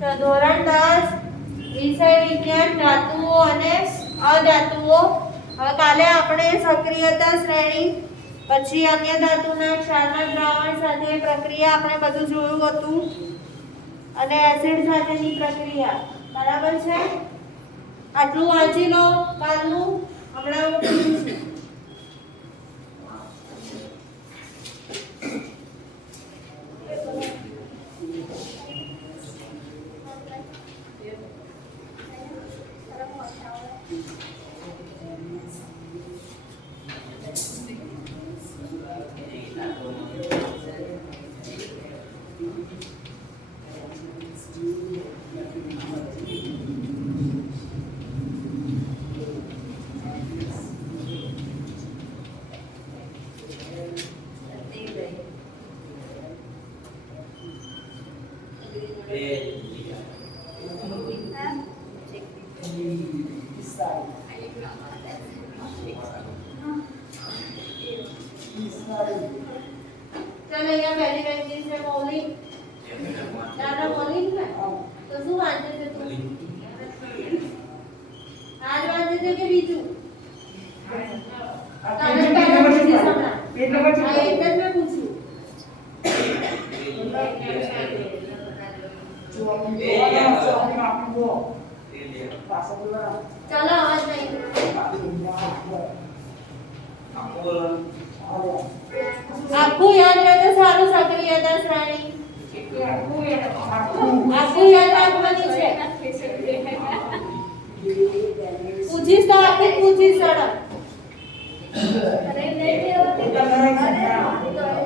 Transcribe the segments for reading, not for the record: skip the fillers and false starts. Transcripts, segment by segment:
તો ધોરણ 10 વિષય વિજ્ઞાન ધાતુઓ અને અધાતુઓ. હવે કાલે આપણે સક્રિયતા શ્રેણી પછી અન્ય ધાતુના ક્ષારના દ્રાવણ સાથે પ્રક્રિયા આપણે બધું જોયું હતું અને એસિડ સાથેની પ્રક્રિયા. બરાબર છે? આટલું વાંચી લો કાલનું. હમણાં હું પૂછું છું. चलो यहाँ पहली बेंचीज है मौलिक. दादा मौलिक है. तो શું વાંચે છે તું? આજ વાંચે છે કે બીજું? તારે પહેલા પૂછી સમણા. હા એટલે જ મેં પૂછ્યું. चलो आवाज नहीं. આખું યાદ રાખો. સારું સક્રિયતા શ્રેણી આખું યાદ રાખવાની છે. પૂછીશ તો આખી પૂછીશ સડક.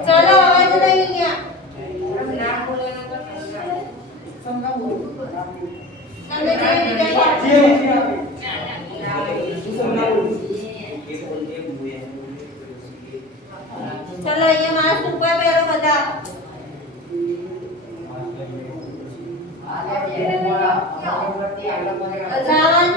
ચલો અવાજ નહીં અહીંયા. चलो ये मास्क ऊपर पैरो बता. अजान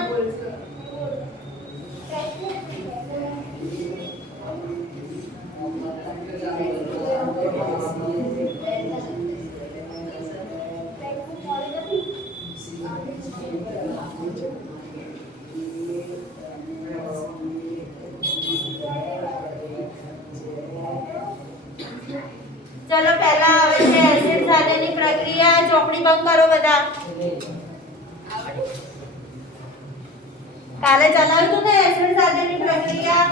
चलो पहला આવે છે એસિડ સાથેની પ્રક્રિયા. ચોપડી બંધ કરો બધા. કાલે ચલાવ્યું હતું ને એસિડ સાથેની પ્રક્રિયા.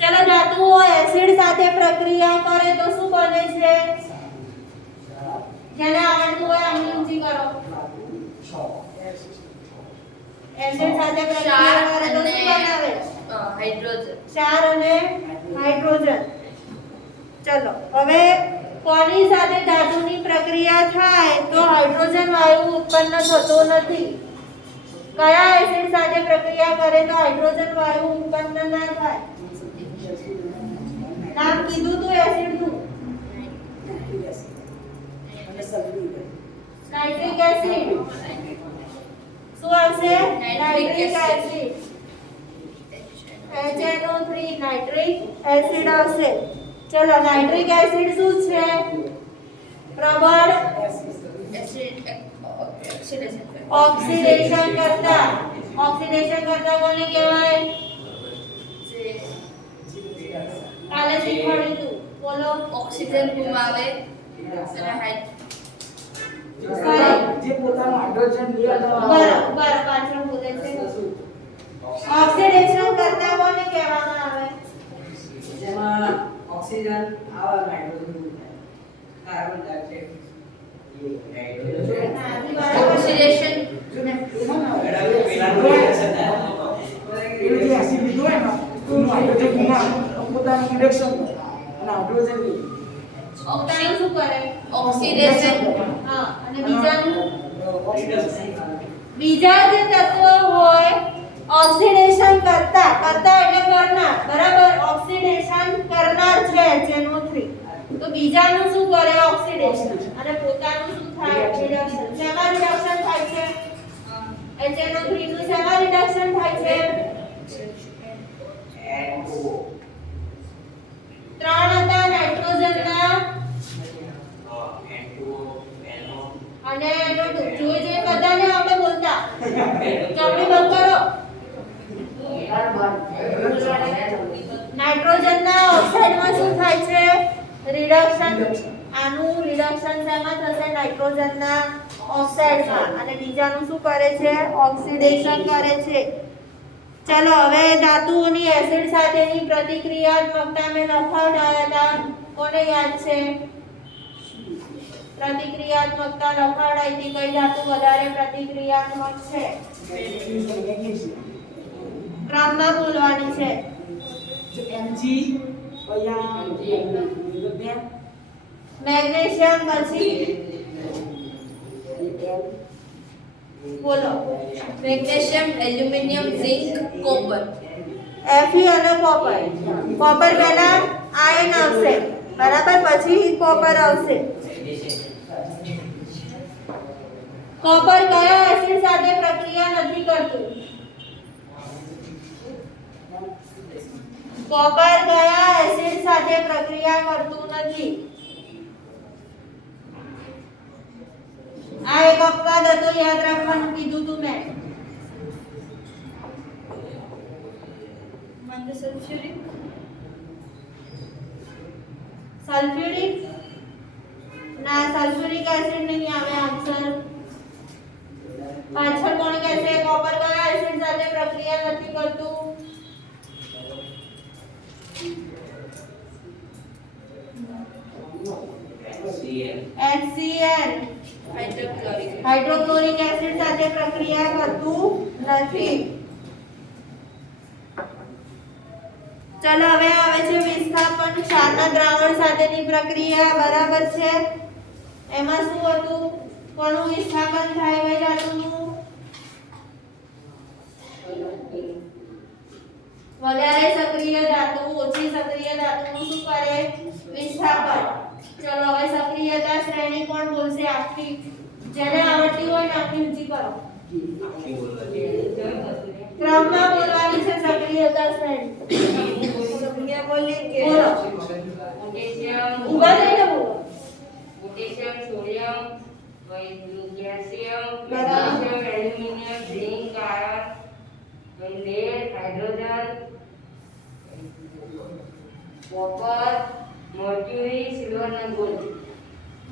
ચલો ધાતુઓ એસિડ સાથે પ્રક્રિયા કરે તો શું બને છે? જેને આવડતું હોય આંગળી ઊંચી કરો. એસિડ સાથે પ્રક્રિયા કરે તો શું બનાવે? હાઇડ્રોજન. ક્ષાર અને હાઇડ્રોજન. ચલો હવે કોની સાથે ધાતુની પ્રક્રિયા થાય તો હાઇડ્રોજન વાયુ ઉત્પન્ન થતો નથી. કયા એસિડ સાથે પ્રક્રિયા કરે તો હાઇડ્રોજન વાયુ ઉત્પન્ન ના થાય? નામ કીધું તું એસિડનું. Nitric acid. શું આવશે? Nitric acid. HNO3 nitric acid આવશે. ચલો નાઇટ્રિક એસિડ શું છે? પ્રબળ ઓક્સિડેશન કરતા. ઓક્સિડેશન કરતા કોને કહેવાય? કાલે શીખવાડ્યું તું. બોલો. ઓક્સિજન ગુમાવે અને જે પોતાનો હાઇડ્રોજન લિયર બરાબર પાછળ બોલે છે. ઓક્સિડેશન કરતા કોને કહેવામાં આવે? જેમાં ઓક્સિજન આવે હાઇડ્રોજન દૂર થાય. કાર્બન ડાયોક્સાઇડ ઓક્સિડેશન જો ને પેલા જે એસિડ લીધો હોય ને તો હાઇડ્રોજન ગુમાવે પોતાનું રિડક્શન કરે અને હાઇડ્રોજન લે. ઓક્સિડેશન શું કરે? ઓક્સિડેશન. હા અને બીજાનું ઓક્સિડેશન. બીજા જે તત્વો હોય ઓક્સિડેશન કરતા એટલે કરનાર. બરાબર. ઓક્સિડેશન કરનાર છે HNO3. તો બીજાનું શું કરે? ઓક્સિડેશન. અને પોતાનું શું થાય? રિડક્શન. શેમાં રિડક્શન થાય છે? HNO3 નું શેમાં રિડક્શન થાય છે? ત્રણ હતા અને એનો જોઈ બધાને આપણે બોલતા ચોપડી બંધ કરો. નાઇટ્રોજનના ઓક્સાઇડમાં શું થાય છે? રિડક્શન. આનું રિડક્શન શેમાં થશે? નાઇટ્રોજનના ઓક્સાઇડમાં. અને બીજાનું શું કરે છે? ઓક્સિડેશન કરે છે. ચલો હવે ધાતુઓની એસિડ સાથેની પ્રતિક્રિયાત્મકતા મેં લખાવડાયા હતા. કોને યાદ છે? પ્રતિક્રિયાત્મકતા લખાવડાઈ હતી. કઈ ધાતુ વધારે પ્રતિક્રિયાત્મક છે? ક્રમમાં બોલવાની છે. Mg કયા મેગ્નેશિયમ પછી બોલો. Magnesium, aluminium, zinc, copper. Fe અને કોપર. કોપર પહેલા આયન આવશે, બરાબર, પછી કોપર આવશે. કોપર કયા એસિડ સાથે પ્રક્રિયા નથી કરતું? કોપર કયા એસિડ સાથે પ્રક્રિયા કરતું નથી? આ એક અપવાદ હતો, યાદ રાખવાનું કીધું તું મેં. સલ્ફ્યુરિક. સલ્ફ્યુરિક ના, સલ્ફ્યુરિક એસિડ નહીં આવે આન્સર. પાછળ કોણ કહેશે કોપર કયા એસિડ સાથે પ્રક્રિયા નથી કરતું? HCl hydrochloric. હાઇડ્રોક્લોરિક એસિડ સાથે પ્રક્રિયા કરતું નથી. ચલો હવે આવે છે વિસ્થાપન. ક્ષારના દ્રાવણ સાથેની પ્રક્રિયા, બરાબર છે. એમાં શું હતું? કોનું વિસ્થાપન થાય હોય ધાતુનું? વધારે સક્રિય ધાતુ ઓછી સક્રિય ધાતુનું શું કરે? વિસ્થાપન. ચલો હવે સક્રિયતા શ્રેણી કોણ બોલશે આખી? જેને આવડતી હોય ને આખી ઊંચી કરો. ક્રમમાં બોલવાની છે સક્રિયતા શ્રેણી. બોલો. ઊભા થઈને બોલો. પોટેશિયમ, સોડિયમ, પોટેશિયમ, બરાબર. Magnesium, aluminium, zinc, iron, lead, hydrogen, copper, mercury, silver અને ગોલ્ડ.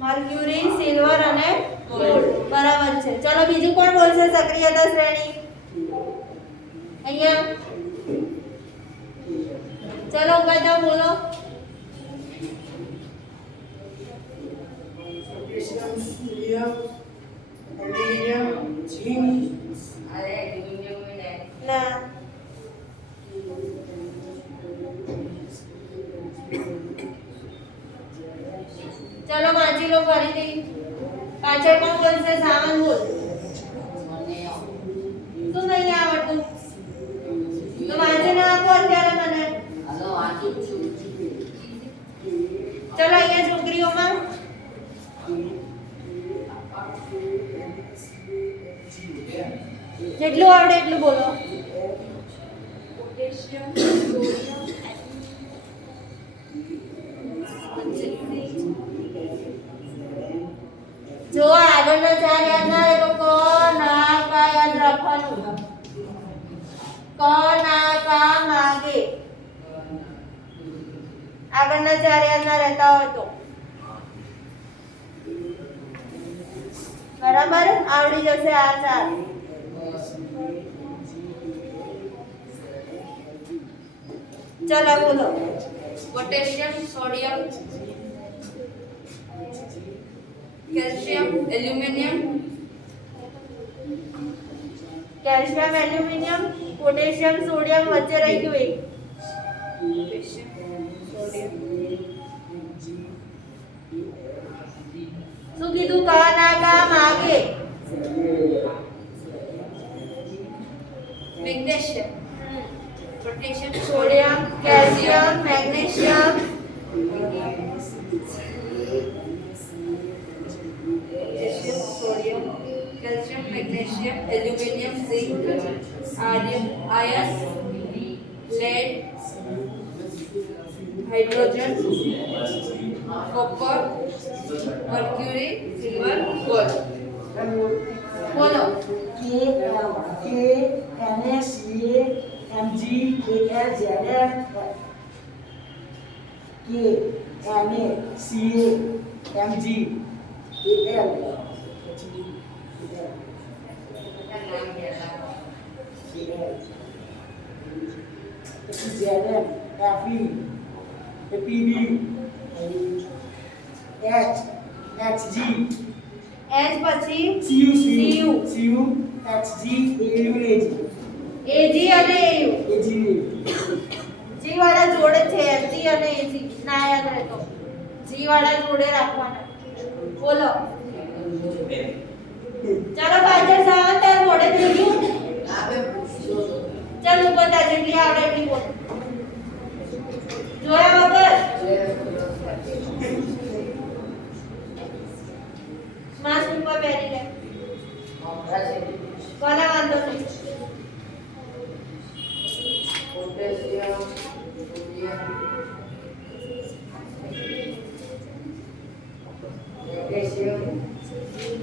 મર્ક્યુરી, સિલ્વર અને ગોલ્ડ. બરાબર છે. ચલો બીજું કોણ બોલશે સક્રિયતા શ્રેણી? અહીંયા ચલો બધા બોલો. પોટેશિયમ સોડિયમ એલ્યુમિનિયમ ઝિંક અરે એલ્યુમિનિયમ ને ના, ચલો વાંચી લો ફરીથી. પાછળ કોણ બોલશે? સાવન બોલ. શું નહીં આવડતું? તો વાંચીને આપો અત્યારે મને. હાલો વાંચું છું. ચલો અહીંયા છોકરીઓમાં જેટલું આવડે એટલું બોલો. પોટેશિયમ, સોડિયમ, જો આગળના ચાર યાદ ના રહે તો ક ના કા યાદ રાખવાનું. ક ના કા માગે. આગળના ચાર યાદ ના રહેતા હોય તો બરાબર આવડી જશે આ ચાર. ચલો બોલો. Potassium, sodium, calcium, aluminium, calcium, aluminium, potassium, sodium વચ્ચે રહી ગયું એક. શું કીધું? કા ના કા માગે. Magnesium, potassium, sodium, calcium, magnesium, potassium, sodium, calcium, magnesium, aluminium, zinc, iron, lead, hydrogen, copper, mercury, silver, gold. બોલો. એચ પછી એજી અને એયુ. જી વાળા જોડે છે એજી અને એજી. ના યાદ રહેતો. જી વાળા જોડે રાખવાના. બોલો. ચાલો પાછળ સાવન તાર મોડે થઈ ગયું. ચાલ ઉપર તા જેટલી આવડે એટલી બોલ. જોયા વગર માસ્ક ઉપર પહેરી લે. કોના વાંધો નહીં.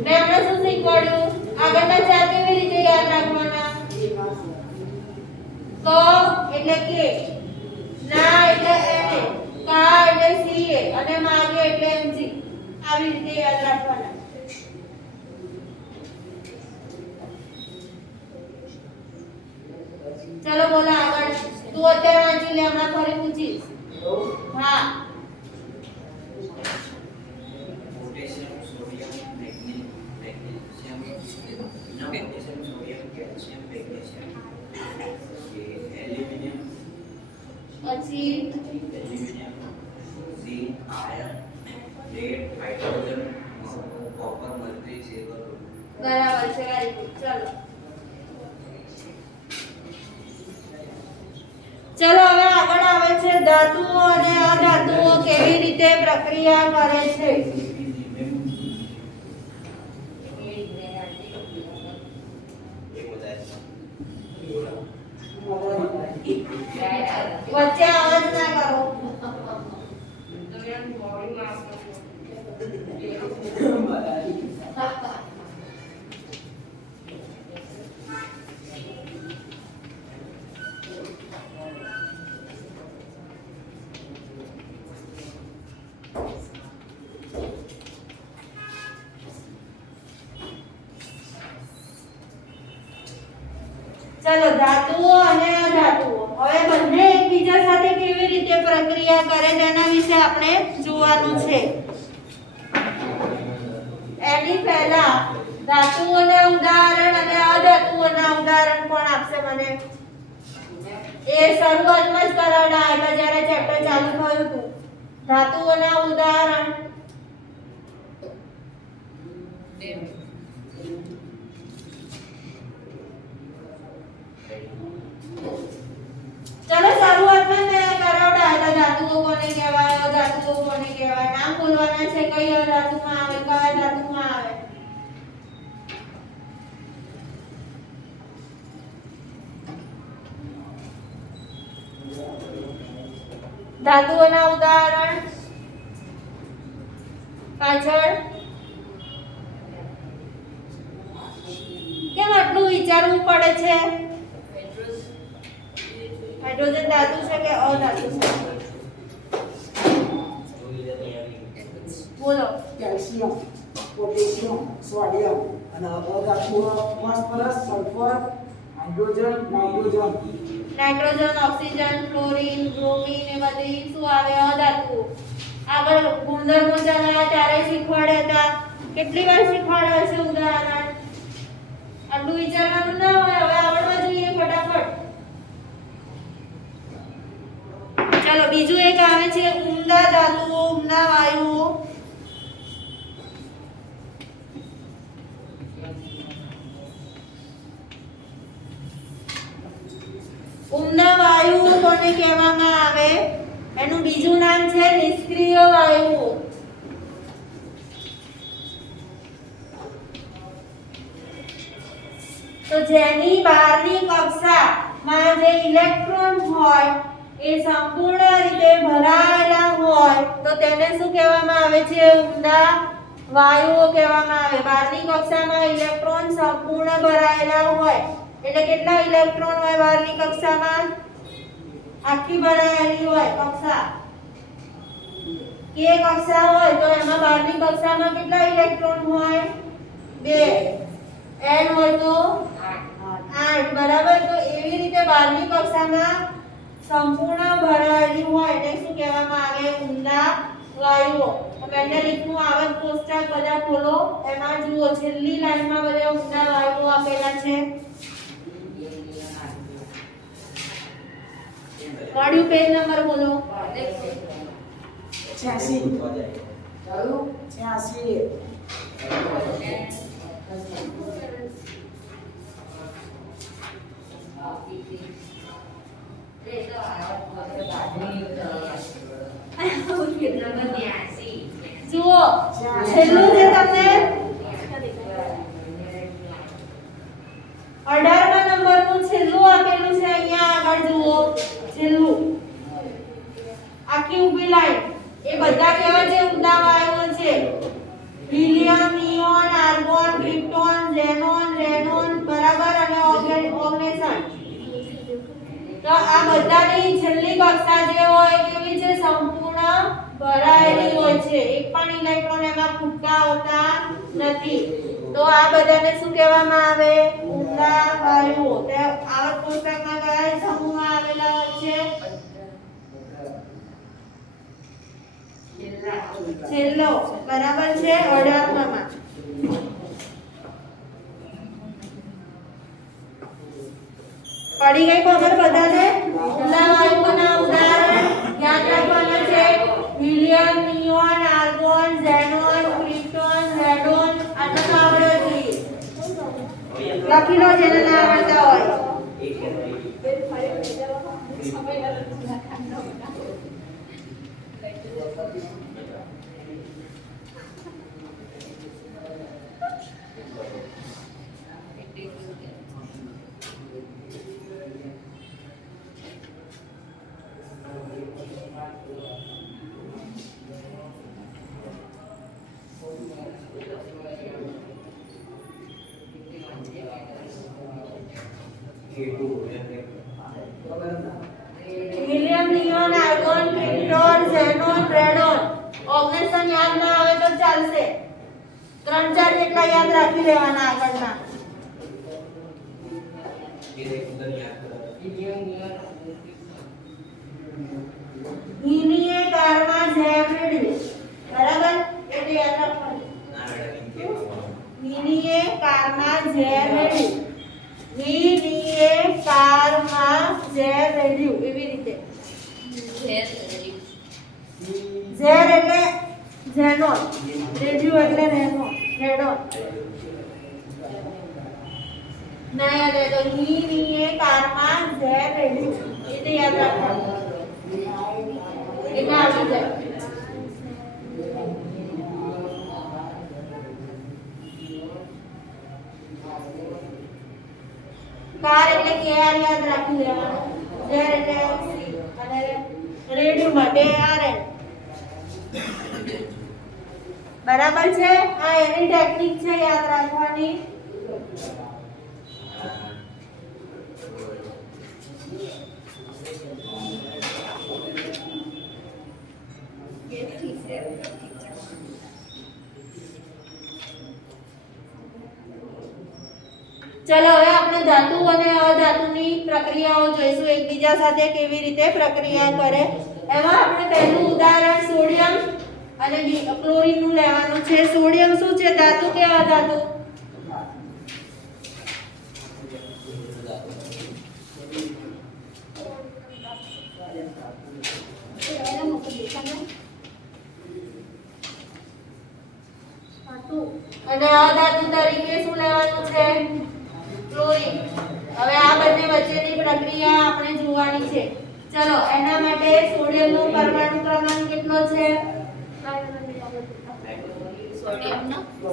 મેં હમણાં શું શીખવાડ્યું? આગળના ચાર કેવી રીતે યાદ રાખવાના? ક એટલે કે, ના એટલે એને, કા એટલે સીએ અને માગે એટલે એમજી. આવી રીતે યાદ રાખવાના. ચલો બોલો આગળ. તું અત્યારે વાંચી લે, હમણાં ફરી પૂછીશ. હા. Potassium sodium magnesium sodium calcium magnesium aluminium પછી zinc iron lead hydrogen copper mercury silver બરાબર છે. Very good. ચલો હવે આગળ આવે છે ધાતુઓ અને અધાતુઓ કેવી રીતે પ્રક્રિયા કરે છે. વચ્ચે અવાજ ના કરો. ચલો ધાતુઓ અને અધાતુઓ હવે બંને એકબીજા સાથે કેવી રીતે પ્રક્રિયા કરે તેના વિશે આપણે જોવાનું છે. એની પહેલા ધાતુઓના ઉદાહરણ અને અધાતુઓના ઉદાહરણ કોણ આપશે મને? એ શરૂઆતમાં જ કરાવડા એટલે જ્યારે ચેપ્ટર ચાલુ થયું હતું. ધાતુઓના ઉદાહરણ ચલો શરૂઆતમાં મેં કરાવડા હતા. ધાતુઓ કોને કહેવાય, અધાતુઓ કોને કહેવાય, નામ બોલવાના છે. કઈ અધાતુમાં આવે, કયા ધાતુમાં આવે. ધાતુઓના ઉદાહરણ પાછળ કેમ આટલું વિચારવું પડે છે? હાઇડ્રોજન ધાતુ છે કે અધાતુ છે? બોલો. કેલ્શિયમ, પોટેશિયમ, સોડિયમ અને અધાતુઓ phosphorus, sulphur, hydrogen, nitrogen, oxygen, chlorine, bromine એ બધી શું આવે? અધાતુઓ. આગળ ગુણધર્મો ચલાવ્યા ત્યારે શીખવાડ્યા હતા. કેટલી વાર શીખવાડ્યા છે ઉદાહરણ? આટલું વિચારવાનું ના હોય. હવે આવડવા જોઈએ ફટાફટ. ચલો બીજું એક આવે છે ઉમદા ધાતુઓ, ઉમદા વાયુઓ. ઉમદા વાયુઓ કોને કહેવામાં આવે? એનું બીજું નામ છે નિષ્ક્રિય વાયુઓ. તો જેની બહારની કક્ષામાં જે ઇલેક્ટ્રોન હોય એ સંપૂર્ણ રીતે ભરાયેલા હોય તો તેને શું કહેવામાં આવે છે? ઉમદા વાયુઓ કહેવામાં આવે. બહારની કક્ષામાં ઇલેક્ટ્રોન સંપૂર્ણ ભરાયેલા હોય એટલે કેટલા ઇલેક્ટ્રોન હોય બહારની કક્ષામાં? આખી ભરાયેલી હોય કક્ષા. કે કક્ષા હોય તો એમાં બહારની કક્ષામાં કેટલા ઇલેક્ટ્રોન હોય? 2. n હોય તો 8. બરાબર. તો એવી રીતે બહારની કક્ષામાં સંપૂર્ણ ભરાયેલી હોય એને શું કહેવામાં આવે? ઊંડા વાયુઓ. મેન્ડેલિકનું આવત કોષ્ટક બધા ખોલો, એમાં જુઓ છેલ્લી લાઈનમાં બધા ઊંડા વાયુઓ આપેલા છે. મળ્યું? પેજ નંબર બોલો. 86 જુઓ છેલ્લું છે તમને 18મા નંબરનું છેલ્લું આપેલું છે. અહીંયા આગળ જુઓ છેલ્લું આખી ઊભી લાઈન એ બધા કેવા છે? ઊંડા વાયુઓ છે. Helium, neon, argon, krypton, xenon, radon, બરાબર, અને ઓર્ગેનેશન. તો આ બધાની છેલ્લી કક્ષા જે હોય કેવી છે? સંપૂર્ણ ભરાયેલી હોય છે. એક પણ ઇલેક્ટ્રોન એમાં ખૂટતા હોતા નથી. તો આ બધાને શું કહેવામાં આવે? ઊંડા વાયુઓ. તે આવર્ત કોષ્ટકમાં કયા સમૂહમાં આવેલા હોય છે? છેલ્લો. બરાબર છે. 18માં પડી ગઈ ખબર બધાને? ઊંડા વાયુઓના ઉદાહરણ યાદ રાખવાના છે. Helium, neon, argon, xenon, krypton, radon. આટલું તો આવડે જોઈએ. લખી લો જેને ના આવડતા હોય. Helium, neon, argon, krypton, xenon, radon. Oganesson યાદ ના આવે તો ચાલશે. 3-4 જેટલા યાદ રાખી લેવાના આગળના. હિનિએ કારમાં ઝેર રેડ્યું. બરાબર. એટલે યાદ રાખવાનું. હિનિએ કારમાં ઝેર રેડ્યું. હિનિએ કારમાં ઝેર રેડ્યું. એવી રીતે. ઝેર એટલે ઝેનોન, રેડ્યું એટલે રેડોન. ના યાદ રહે તો હિનિએ કારમાં ઝેર રેડ્યું. એટલે યાદ રાખવાનું. એટલે આવી જાય. કાર એટલે કેઆર યાદ રાખી લેવાનું. ઝેર એટલે ઓક્સી અને રેડિયો માટે આરએન. બરાબર છે. આ એની ટેકનિક છે યાદ રાખવાની. ચલો હવે આપણે ધાતુ અને અધાતુની પ્રક્રિયાઓ જોઈશું. એકબીજા સાથે કેવી રીતે પ્રક્રિયા કરે. એમાં આપણે પહેલું ઉદાહરણ સોડિયમ અને ક્લોરીન નું લેવાનું છે. સોડિયમ શું છે? ધાતુ કે અધાતુ? અને અધાતુ તરીકે શું લેવાનું છે? ક્લોરીન. હવે આ બંને વચ્ચેની પ્રક્રિયા આપણે જોવાની છે. ચલો એના માટે સોડિયમનો પરમાણુ ક્રમાંક કેટલો છે?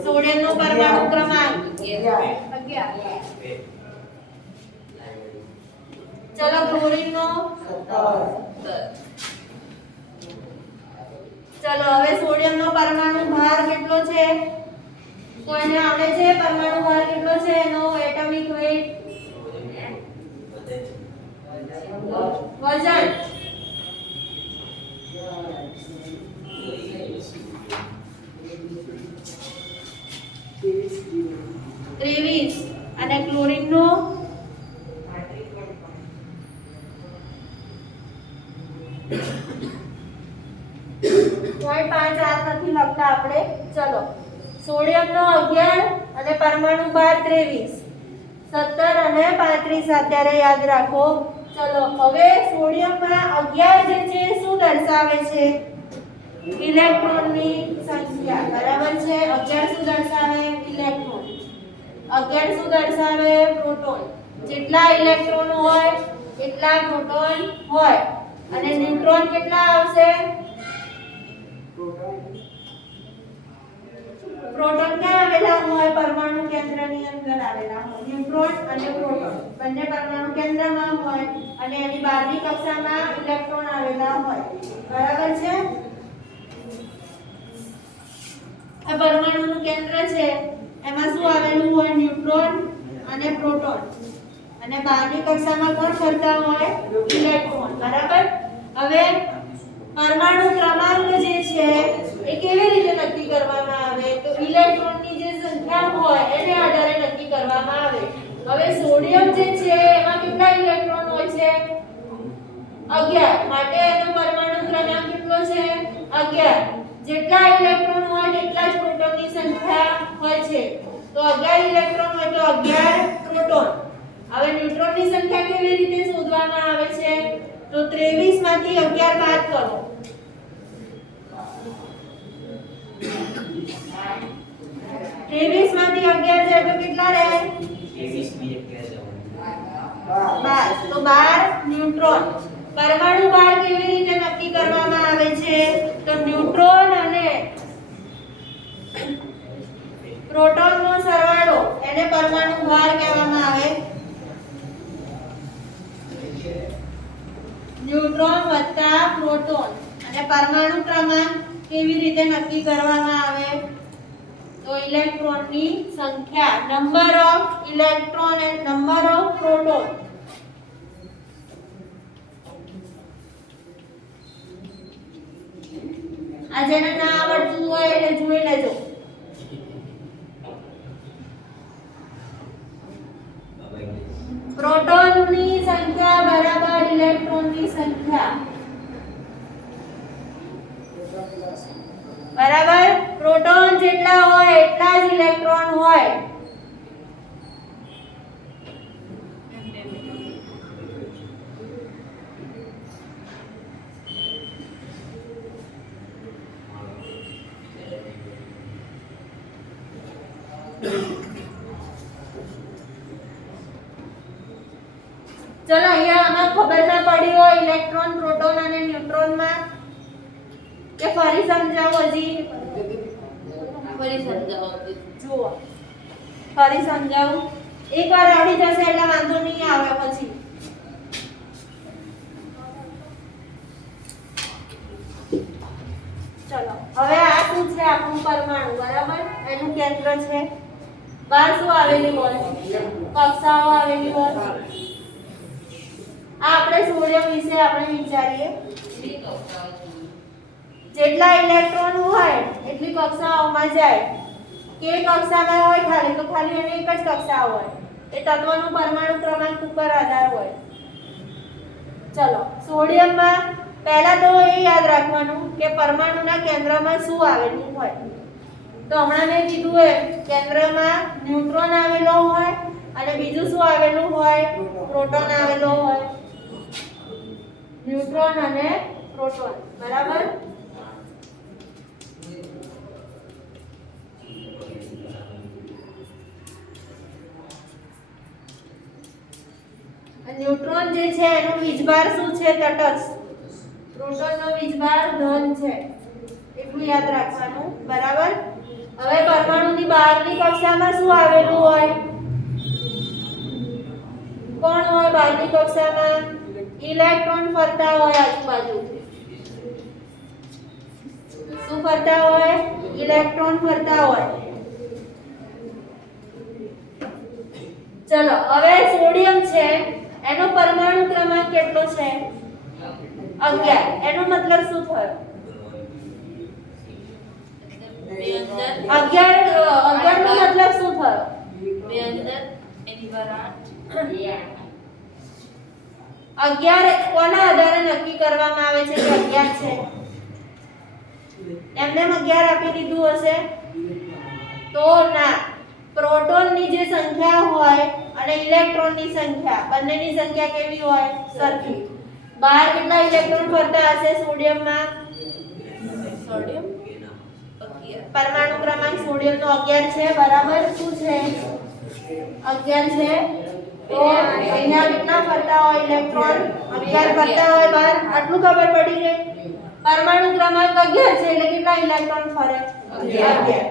સોડિયમનો પરમાણુ ક્રમાંક 11. ચલો ક્લોરીનનો ચલો હવે સોડિયમનો પરમાણુ ભાર કેટલો છે? કોઈને આવડે છે પરમાણુ ભાર કેટલો છે એનો એટમિક વેઇટ? વજન ત્રેવીસ અને ક્લોરીન નો 0.5 નથી લખતા આપણે. ચલો સોડિયમનો 11 અને પરમાણુ ભાર 23, 17 અને 35 અત્યારે યાદ રાખો. ચલો હવે સોડિયમમાં 11 જે છે શું દર્શાવે છે? ઇલેક્ટ્રોનની સંખ્યા. બરાબર છે. 11 શું દર્શાવે? ઇલેક્ટ્રોન. 11 શું દર્શાવે? પ્રોટોન. જેટલા ઇલેક્ટ્રોન હોય એટલા પ્રોટોન હોય. અને ન્યુટ્રોન કેટલા આવશે? પ્રોટોન ક્યાં આવેલા હોય? પરમાણુ કેન્દ્રની અંદર આવેલા હોય. ન્યુટ્રોન અને પ્રોટોન બંને પરમાણુ કેન્દ્રમાં હોય અને એની બહારની કક્ષામાં ઇલેક્ટ્રોન આવેલા હોય. બરાબર છે. આ પરમાણુનું કેન્દ્ર છે એમાં શું આવેલું હોય? ન્યુટ્રોન અને પ્રોટોન. અને બહારની કક્ષામાં કોણ ફરતા હોય? ઇલેક્ટ્રોન. બરાબર. હવે પરમાણુ ક્રમાંક જે છે એ કેવી રીતે નક્કી કરવામાં આવે? તો ઇલેક્ટ્રોનની જે સંખ્યા હોય એને આધારે નક્કી કરવામાં આવે. હવે સોડિયમ જે છે એમાં કેટલા ઇલેક્ટ્રોન હોય છે? 11. માટે એનો પરમાણુ ક્રમાંક કેટલો છે? 11. જેટલા ઇલેક્ટ્રોન હોય એટલા જ પ્રોટોનની સંખ્યા હોય છે. તો 11 ઇલેક્ટ્રોન હોય તો 11 પ્રોટોન. હવે ન્યુટ્રોનની સંખ્યા કેવી રીતે શોધવામાં આવે છે? તો 23 માંથી 11 બાદ કરો. 23 માંથી 11 જાય તો કેટલા રહે? 12. તો 12 ન્યુટ્રોન. પરમાણુ ભાર કેવી રીતે નક્કી કરવામાં આવે છે? તો ન્યુટ્રોન અને પ્રોટોનનો સરવાળો એને પરમાણુ ભાર કહેવામાં આવે. ન્યુટ્રોન વત્તા પ્રોટોન. અને પરમાણુ ક્રમાંક કેવી રીતે નક્કી કરવામાં આવે? તો ઇલેક્ટ્રોનની સંખ્યા, number of electron and number of proton. આ જેને ના આવડતું હોય એટલે જોઈ લેજો. પ્રોટોનની સંખ્યા બરાબર ઇલેક્ટ્રોનની સંખ્યા. બરાબર. પ્રોટોન જેટલા હોય એટલા જ ઇલેક્ટ્રોન હોય. ચલો અહીંયા આમાં ખબર ના પડી હોય ઇલેક્ટ્રોન, પ્રોટોન અને ન્યુટ્રોનમાં કે ફરી સમજાવો. હજી ફરી સમજાવો. જુઓ ફરી સમજાવું. એકવાર આવડી જશે એટલે વાંધો નહીં આવે પછી. ચલો હવે આ શું છે? આપણું પરમાણુ. બરાબર. એનું કેન્દ્ર છે. બહાર શું આવેલી હોય? કક્ષાઓ આવેલી હોય. આ આપણે સોડિયમ વિશે આપણે વિચારીએ. જેટલા ઇલેક્ટ્રોન હોય એટલી કક્ષાઓમાં જાય. કે કક્ષામાં હોય ખાલી તો ખાલી એને એક જ કક્ષા હોય. એ તત્વનું પરમાણુ ક્રમાંક ઉપર આધાર હોય. ચલો સોડિયમમાં પહેલા તો એ યાદ રાખવાનું કે પરમાણુના કેન્દ્રમાં શું આવેલું હોય. તો હમણાં મેં કીધું એમ કેન્દ્રમાં ન્યુટ્રોન આવેલો હોય અને બીજું શું આવેલું હોય? પ્રોટોન આવેલો હોય. ન્યુટ્રોન અને પ્રોટોન. બરાબર. ન્યુટ્રોન જે છે એનો વીજભાર શું છે? તટસ્થ. પ્રોટોનનો વીજભાર ધન છે. એટલું યાદ રાખવાનું. બરાબર. હવે પરમાણુની બહારની કક્ષામાં શું આવેલું હોય? કોણ હોય બહારની કક્ષામાં? ઇલેક્ટ્રોન ફરતા હોય આજુબાજુ. ફરતા હોય, ઇલેક્ટ્રોન ફરતા હોય. ચલો હવે સોડિયમ છે એનો પરમાણુ ક્રમાંક કેટલો છે? 11. એનો મતલબ શું થયો? 11 નો મતલબ શું થયો? બે અંદર એની પર 11 કોના આધારે નક્કી કરવામાં આવે છે કે 11 છે? એમને 11 આપી દીધું હશે તો ના. પ્રોટોનની જે સંખ્યા હોય અને ઇલેક્ટ્રોનની સંખ્યા બંનેની સંખ્યા કેવી હોય? સરખી. બહાર કેટલા ઇલેક્ટ્રોન ફરતા હશે સોડિયમમાં? સોડિયમ પરમાણુ ક્રમાંક સોડિયમનો 11 છે, બરાબર. શું છે? 11 છે. તો અહીંયા કેટલા ફરતા હોય ઇલેક્ટ્રોન? 11 ફરતા હોય બહાર. આટલું ખબર પડી ગઈ. પરમાણુ ક્રમાંક 11 છે એટલે કેટલા ઇલેક્ટ્રોન ફરે? 11.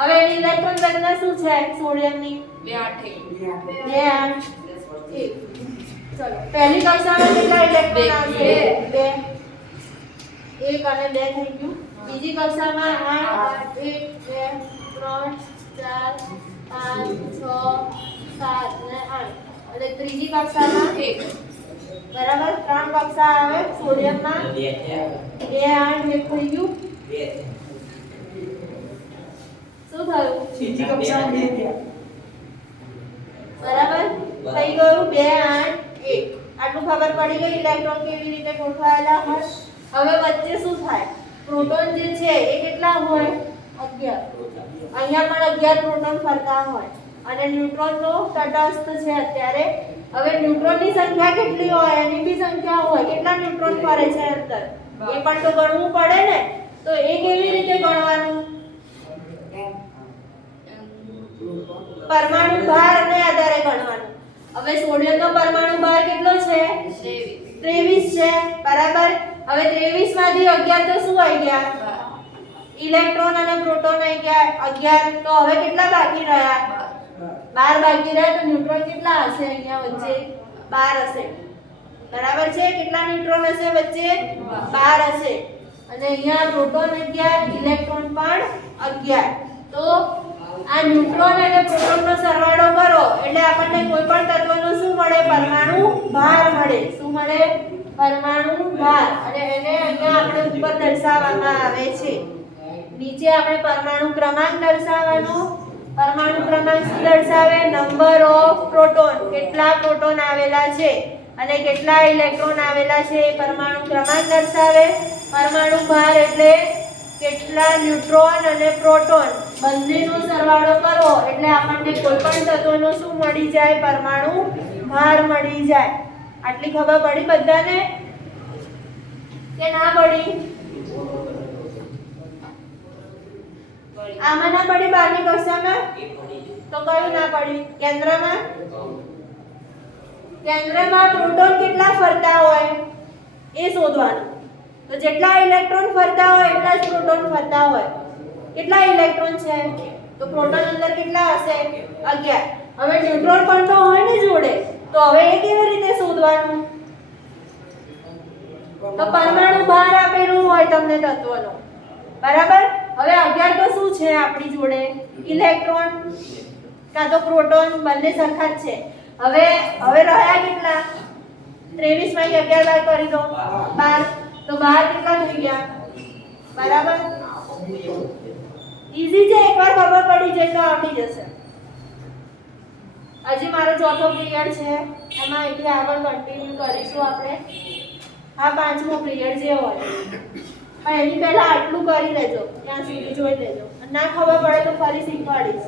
હવે એની ઇલેક્ટ્રોન રચના શું છે સોડિયમની? 2 8 2 8 1. ચલો પહેલી કક્ષામાં કેટલા ઇલેક્ટ્રોન આવશે? 2. 1 અને 2 થઈ ગયું. બીજી કક્ષામાં 8 1 2 3 4 5 6 7 અને 8. અને ત્રીજી કક્ષામાં 1. બરાબર. 3 કક્ષા આવે સોડિયમમાં. 2 8 1 થઈ ગયું. શું થયું? ત્રીજી કક્ષામાં 2 થયા. બરાબર થઈ ગયું. 2 8 1. આટલું ખબર પડી ગઈ ઇલેક્ટ્રોન કેવી રીતે ગોઠવાયેલા હોય. હવે વચ્ચે શું થાય? પ્રોટોન જે છે એ કેટલા હોય? 11. અહીંયા પણ 11 પ્રોટોન ફરતા હોય અને ન્યુટ્રોન તો તટસ્થ છે અત્યારે. હવે ન્યુટ્રોનની સંખ્યા કેટલી હોય? એની બી સંખ્યા હોય. કેટલા ન્યુટ્રોન ફરે છે અંદર? એ પણ તો ગણવું પડે ને. તો એ કેવી રીતે ગણવાનું? પરમાણુ ભારને આધારે ગણવાનું. હવે સોડિયમનો પરમાણુ ભાર કેટલો છે? 23 છે, બરાબર. હવે 23 માંથી 11 તો શું આવી ગયા? ઇલેક્ટ્રોન અને પ્રોટોન આવી ગયા 11. તો હવે કેટલા બાકી રહ્યા? 12 બાકી રહ્યા. તો ન્યુટ્રોન કેટલા હશે અહીંયા વચ્ચે? 12 હશે, બરાબર છે. કેટલા ન્યુટ્રોન હશે વચ્ચે? 12 હશે. અને અહીંયા પ્રોટોન 11, ઇલેક્ટ્રોન પણ 11. તો આ ન્યુટ્રોન અને પ્રોટોનનો સરવાળો કરો એટલે આપણને કોઈ પણ તત્વનો શું મળે? પરમાણુ ભાર મળે. શું મળે? પરમાણુ ભાર. અને એને અહીંયા આપણે ઉપર દર્શાવવામાં આવે છે. નીચે આપણે પરમાણુ ક્રમાંક દર્શાવવાનો. પરમાણુ ક્રમાંક શું દર્શાવે? Number of proton. કેટલા પ્રોટોન આવેલા છે અને કેટલા ઇલેક્ટ્રોન આવેલા છે એ પરમાણુ ક્રમાંક દર્શાવે. પરમાણુ ભાર એટલે કેટલા ન્યુટ્રોન અને પ્રોટોન બંનેનો સરવાળો કરો એટલે આપણને કોઈ પણ તત્વનો શું મળી જાય? પરમાણુ ભાર મળી જાય. આટલી ખબર પડી બધાને કે ના પડી? આમાં ના પડી? 12મી કક્ષામાં તો કયું ના પડી? કેન્દ્રમાં. કેન્દ્રમાં પ્રોટોન કેટલા ફરતા હોય એ શોધવાનું. તો જેટલા ઇલેક્ટ્રોન ફરતા હોય એટલા જ પ્રોટોન ફરતા હોય. કેટલા ઇલેક્ટ્રોન છે? તો પ્રોટોન અંદર કેટલા હશે? 11. હવે ન્યુટ્રોન પણ તો હોય ને જોડે. તો હવે એ કેવી રીતે શોધવાનું? તો પરમાણુ ભાર આપેલું હોય તમને તત્વનો, બરાબર. હવે 11 તો શું છે આપણી જોડે? ઇલેક્ટ્રોન કાં તો પ્રોટોન, બંને સરખા જ છે. હવે રહ્યા કેટલા? 23 માંથી 11 બાદ કરી દો 12. તો 12 કેટલા થઈ ગયા? બરાબર. ઈઝી છે. એકવાર ખબર પડી જાય તો આવડી જશે. હજી મારો ચોથો પીરિયડ છે એમાં અહીંથી આગળ કન્ટિન્યુ કરીશું આપણે. આ 5મો પીરિયડ જે હોય પણ એની પહેલા આટલું કરી લેજો, ત્યાં સુધી જોઈ લેજો. ના ખબર પડે તો ફરી શીખવાડીશ.